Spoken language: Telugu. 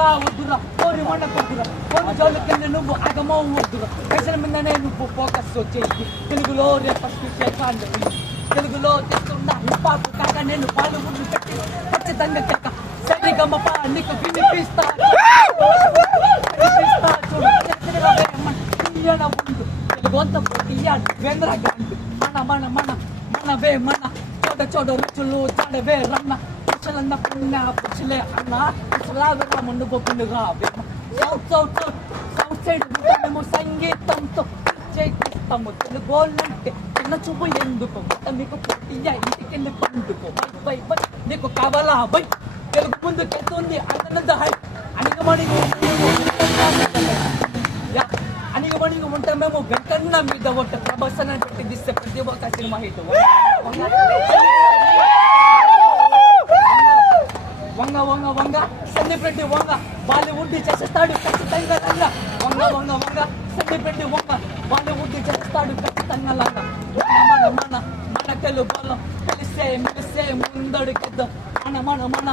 వద్దురా వద్దురా కోరి మొన్న కొద్దురా కొన్ని జోళ్ళ కింద నువ్వు అగమో వద్దురా ప్రజల మీదనే నువ్వు ఫోకస్ చేసి తెలుగులో రేపటి తెలుగులో తెస్తున్నా హిపాపు కాక నేను పాలు ముందు పెట్టి ఖచ్చితంగా చెక్క సరిగమప నీకు వినిపిస్తా ఉండు తెలుగు అంత పోటీయాడు వేంద్ర గాండు మనవే మన చోట రుచులు చాడవే రన్న పుచ్చలన్న పుణ్య పుచ్చలే అన్న పుచ్చలాగా ముందు పొప్పులుగా సౌత్ సైడ్ మేము సంగీతంతో చేయిస్తాము తెలుగోళ్ళంటే చిన్న చూపు ఎందుకు మీకు పోటీయా ఇంటికెళ్ళి పండుకో బై నీకు కావాలా బై తెలుగు ముందుకెళ్తుంది అన్నది హై అనిగమణిగా ఉంటాం మేము వెంకన్న మీద ఒకటి ప్రభాసన పెట్టి తీస్తే ప్రతి ఒక్క సినిమా హిట్ వంగ సందీప్ రెడ్డి వంగ బాలీవుడ్ చేసేస్తాడు ఖచ్చితంగా రంగ వంగ సందీప్ రెడ్డి వంగ బాలీవుడ్ చేసేస్తాడు ఖచ్చితంగా లంగ మన తెలుగు కలిసే మెలిసే ముందడుకెద్దాం మన